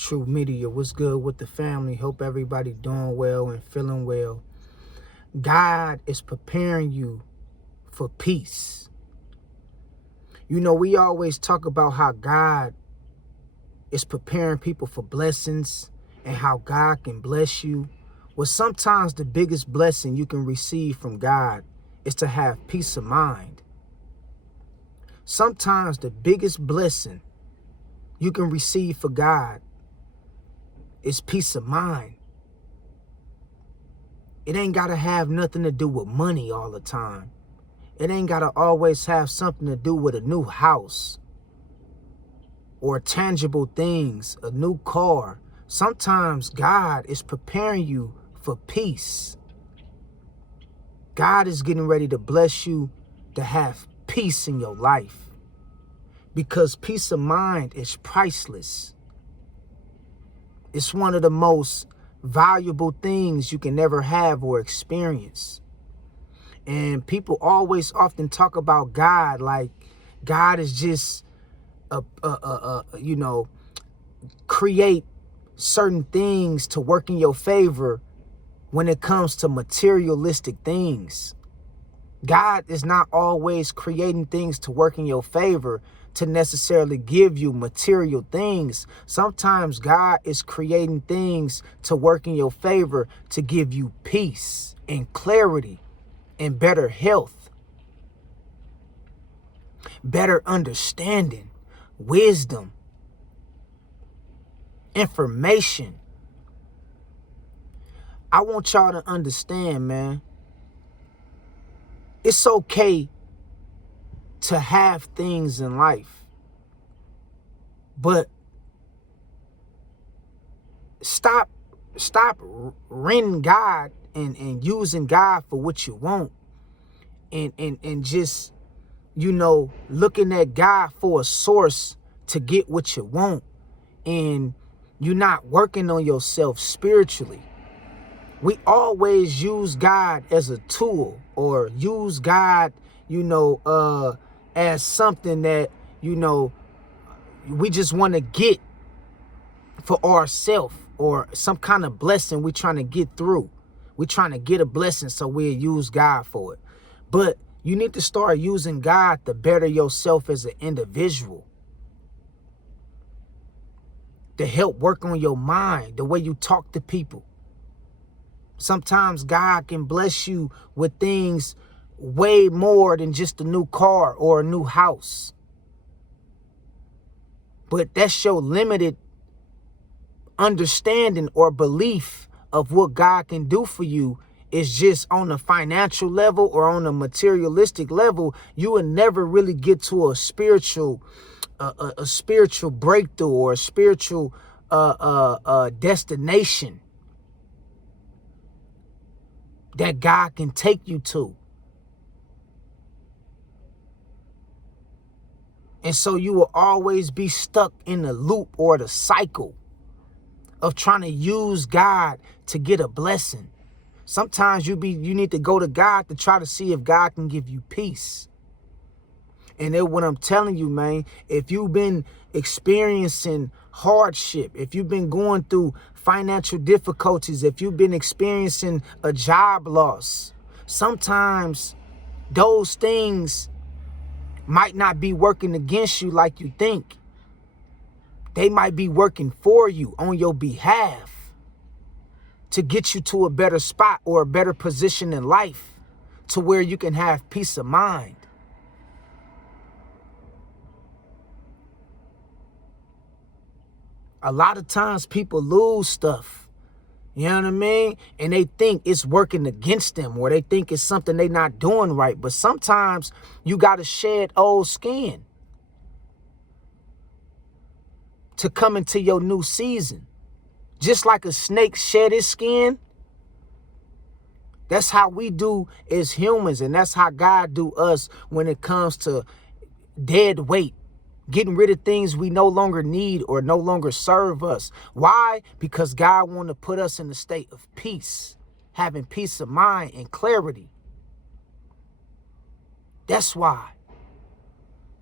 True Media. What's good with the family? Hope everybody doing well and feeling well. God is preparing you for peace. You know, we always talk about how God is preparing people for blessings and how God can bless you. Well, sometimes the biggest blessing you can receive from God is to have peace of mind. Sometimes the biggest blessing you can receive for God is peace of mind. It ain't got to have nothing to do with money all the time. It ain't got to always have something to do with a new house or tangible things, a new car. Sometimes God is preparing you for peace. God is getting ready to bless you to have peace in your life, because peace of mind is priceless. It's one of the most valuable things you can ever have or experience. And people always often talk about God like God is just create certain things to work in your favor when it comes to materialistic things. God is not always creating things to work in your favor to necessarily give you material things. Sometimes God is creating things to work in your favor to give you peace and clarity and better health, better understanding, wisdom, information. I want y'all to understand, man, it's okay to have things in life, but stop renting God and using God for what you want, and just, looking at God for a source to get what you want, and you're not working on yourself spiritually. We always use God as a tool, or use God, as something that, we just want to get for ourselves, or some kind of blessing we're trying to get through. We're trying to get a blessing, so we'll use God for it. But you need to start using God to better yourself as an individual, to help work on your mind, the way you talk to people. Sometimes God can bless you with things way more than just a new car or a new house. But that's your limited understanding or belief of what God can do for you. Is just on a financial level or on a materialistic level. You will never really get to a spiritual breakthrough or a spiritual destination that God can take you to. And so you will always be stuck in the loop or the cycle of trying to use God to get a blessing. Sometimes you need to go to God to try to see if God can give you peace. And then what I'm telling you, man, if you've been experiencing hardship, if you've been going through financial difficulties, if you've been experiencing a job loss, sometimes those things might not be working against you like you think. They might be working for you on your behalf to get you to a better spot or a better position in life to where you can have peace of mind. A lot of times people lose stuff, you know what I mean? And they think it's working against them, or they think it's something they're not doing right. But sometimes you got to shed old skin to come into your new season. Just like a snake shed its skin, that's how we do as humans, and that's how God do us when it comes to dead weight. Getting rid of things we no longer need or no longer serve us. Why? Because God wants to put us in a state of peace, having peace of mind and clarity. That's why.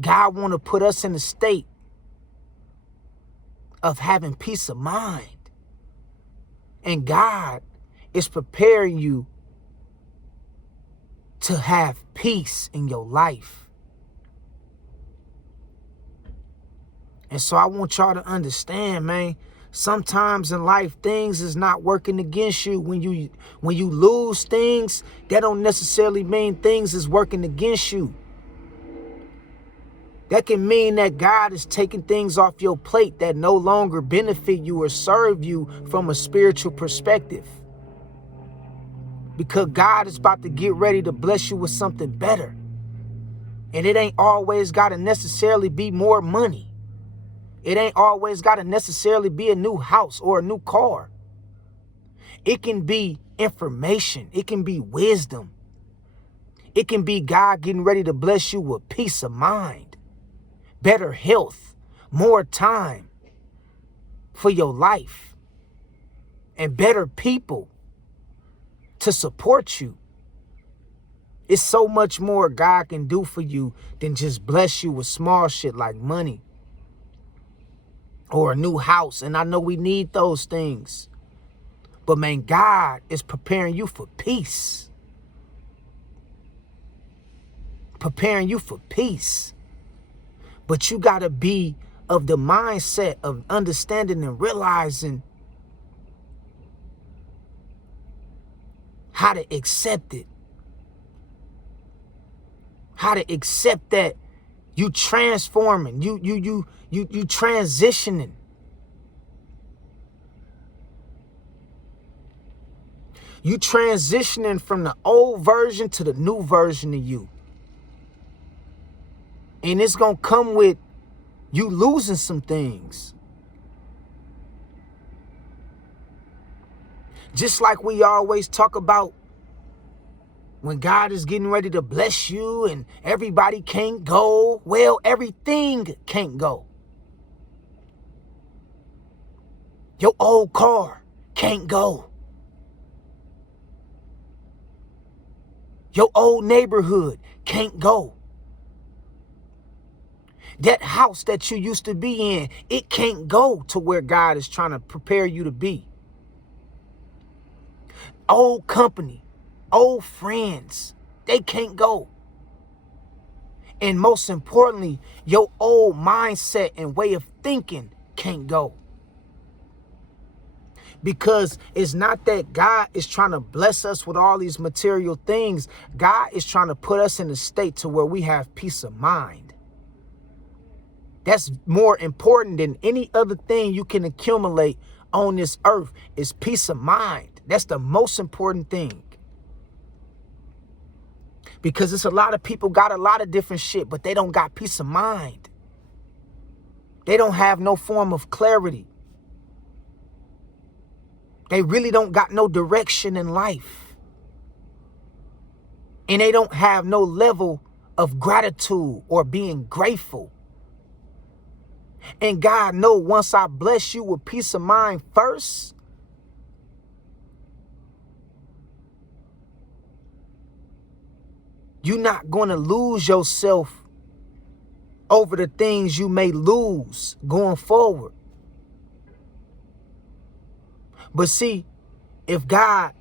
God wants to put us in a state of having peace of mind. And God is preparing you to have peace in your life. And so I want y'all to understand, man, sometimes in life, things is not working against you. When you lose things, that don't necessarily mean things is working against you. That can mean that God is taking things off your plate that no longer benefit you or serve you from a spiritual perspective. Because God is about to get ready to bless you with something better. And it ain't always got to necessarily be more money. It ain't always got to necessarily be a new house or a new car. It can be information. It can be wisdom. It can be God getting ready to bless you with peace of mind, better health, more time for your life, and better people to support you. It's so much more God can do for you than just bless you with small shit like money or a new house. And I know we need those things. But man, God is preparing you for peace. Preparing you for peace. But you got to be of the mindset of understanding and realizing how to accept it. How to accept that you transforming, you transitioning. You transitioning from the old version to the new version of you. And it's going to come with you losing some things. Just like we always talk about when God is getting ready to bless you and everybody can't go. Well, everything can't go. Your old car can't go. Your old neighborhood can't go. That house that you used to be in, it can't go to where God is trying to prepare you to be. Old company, old friends, they can't go. And most importantly, your old mindset and way of thinking can't go. Because it's not that God is trying to bless us with all these material things. God is trying to put us in a state to where we have peace of mind. That's more important than any other thing you can accumulate on this earth is peace of mind. That's the most important thing. Because it's a lot of people got a lot of different shit, but they don't got peace of mind. They don't have no form of clarity. They really don't got no direction in life. And they don't have no level of gratitude or being grateful. And God knows once I bless you with peace of mind first, you're not going to lose yourself over the things you may lose going forward. But see, if God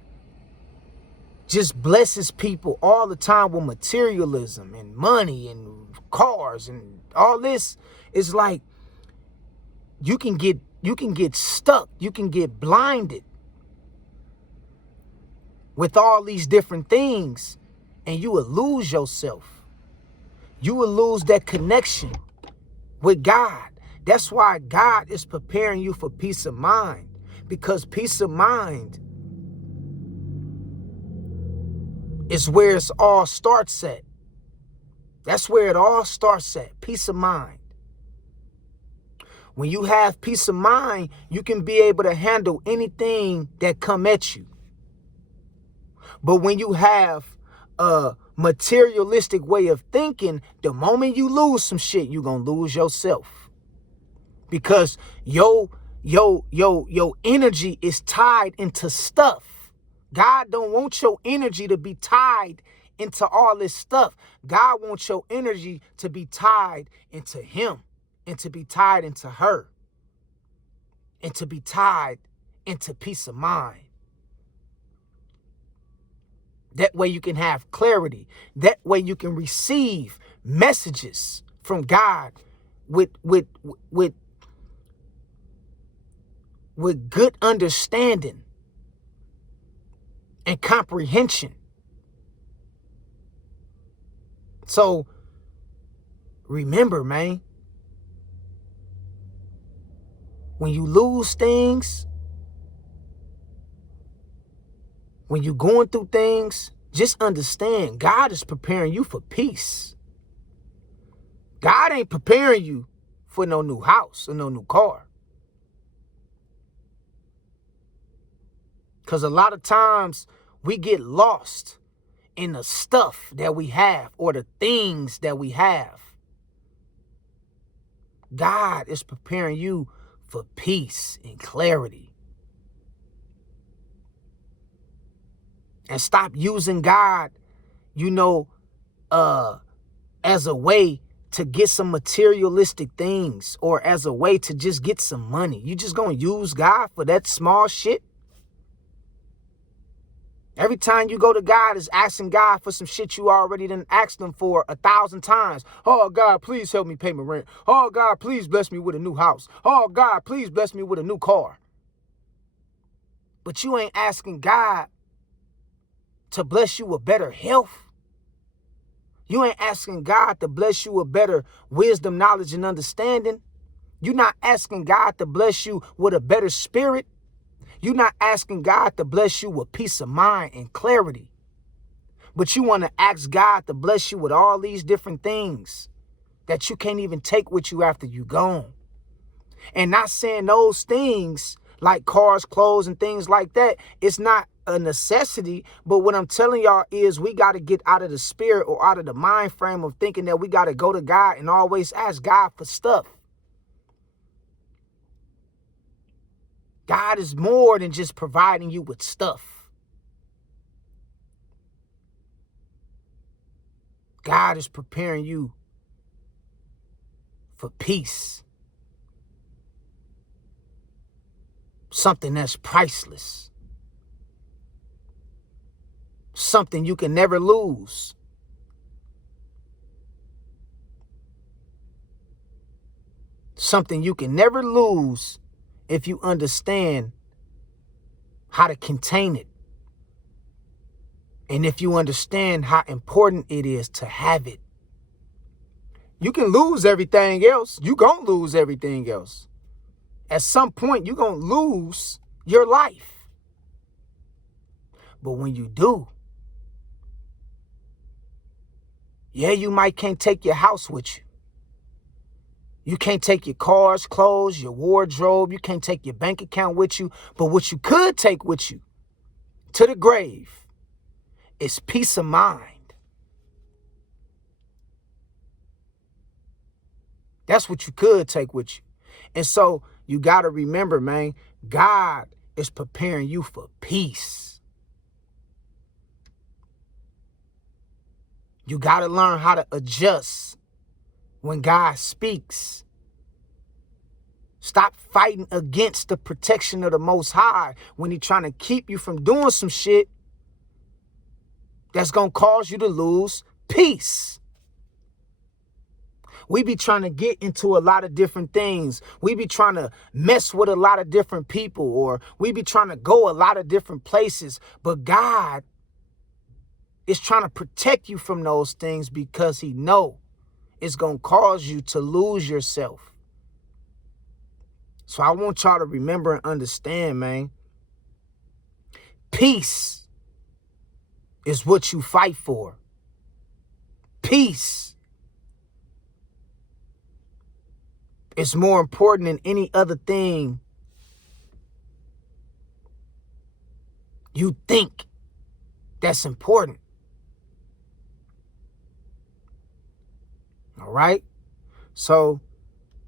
just blesses people all the time with materialism and money and cars and all this, it's like you can get stuck, you can get blinded with all these different things, and you will lose yourself. You will lose that connection with God. That's why God is preparing you for peace of mind, because peace of mind is where it all starts at. That's where it all starts at, peace of mind. When you have peace of mind, you can be able to handle anything that come at you. But when you have a materialistic way of thinking, the moment you lose some shit, you're going to lose yourself. Because your energy is tied into stuff. God don't want your energy to be tied into all this stuff. God wants your energy to be tied into him and to be tied into her. and to be tied into peace of mind. That way you can have clarity. That way you can receive messages from God with good understanding and comprehension. So remember, man, when you lose things, when you're going through things, just understand God is preparing you for peace. God ain't preparing you for no new house or no new car. Because a lot of times we get lost in the stuff that we have or the things that we have. God is preparing you for peace and clarity. And stop using God, as a way to get some materialistic things or as a way to just get some money. You just gonna use God for that small shit? Every time you go to God is asking God for some shit you already done asked him for 1,000 times. Oh, God, please help me pay my rent. Oh, God, please bless me with a new house. Oh, God, please bless me with a new car. But you ain't asking God to bless you with better health. You ain't asking God to bless you with better wisdom, knowledge, and understanding. You're not asking God to bless you with a better spirit. You're not asking God to bless you with peace of mind and clarity. But you want to ask God to bless you with all these different things that you can't even take with you after you gone. And not saying those things like cars, clothes, and things like that, it's not a necessity. But what I'm telling y'all is we got to get out of the spirit or out of the mind frame of thinking that we got to go to God and always ask God for stuff. God is more than just providing you with stuff. God is preparing you for peace. Something that's priceless. Something you can never lose. Something you can never lose if you understand how to contain it. And if you understand how important it is to have it. You can lose everything else. You gonna lose everything else. At some point, you're gonna lose your life. But when you do, yeah, you might can't take your house with you. You can't take your cars, clothes, your wardrobe. You can't take your bank account with you. But what you could take with you to the grave is peace of mind. That's what you could take with you. And so you got to remember, man, God is preparing you for peace. You got to learn how to adjust when God speaks. Stop fighting against the protection of the Most High when he's trying to keep you from doing some shit that's going to cause you to lose peace. We be trying to get into a lot of different things. We be trying to mess with a lot of different people, or we be trying to go a lot of different places. But God is trying to protect you from those things because he know it's going to cause you to lose yourself. So I want y'all to remember and understand, man. Peace is what you fight for. Peace is more important than any other thing you think that's important. All right? So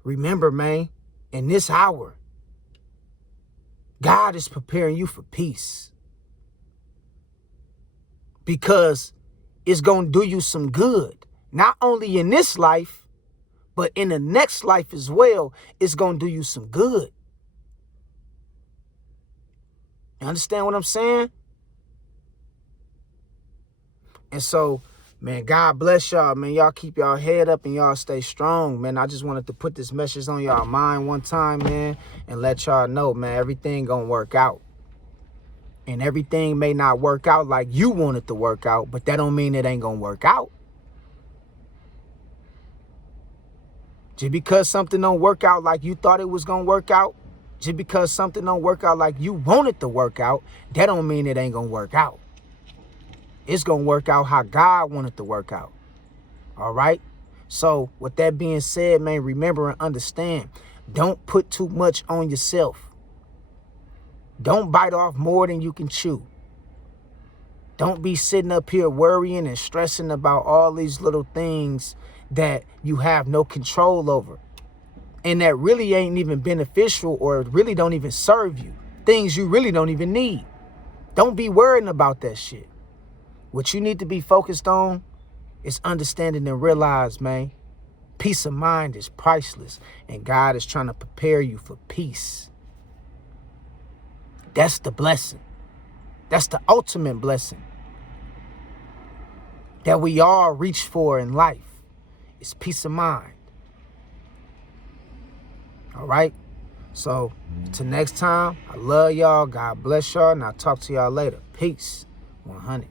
remember, man, in this hour, God is preparing you for peace. Because it's going to do you some good. Not only in this life, but in the next life as well, it's going to do you some good. You understand what I'm saying? And so, man, God bless y'all, man. Y'all keep y'all head up and y'all stay strong, man. I just wanted to put this message on y'all mind one time, man, and let y'all know, man, everything gonna work out. And everything may not work out like you want it to work out, but that don't mean it ain't gonna work out. Just because something don't work out like you thought it was gonna work out, just because something don't work out like you want it to work out, that don't mean it ain't gonna work out. It's gonna work out how God wanted to work out. All right? So with that being said, man, remember and understand, don't put too much on yourself. Don't bite off more than you can chew. Don't be sitting up here worrying and stressing about all these little things that you have no control over and that really ain't even beneficial or really don't even serve you. Things you really don't even need. Don't be worrying about that shit. What you need to be focused on is understanding and realize, man, peace of mind is priceless and God is trying to prepare you for peace. That's the blessing. That's the ultimate blessing that we all reach for in life. It's peace of mind. All right? So, till next time, I love y'all. God bless y'all. And I'll talk to y'all later. Peace. 100.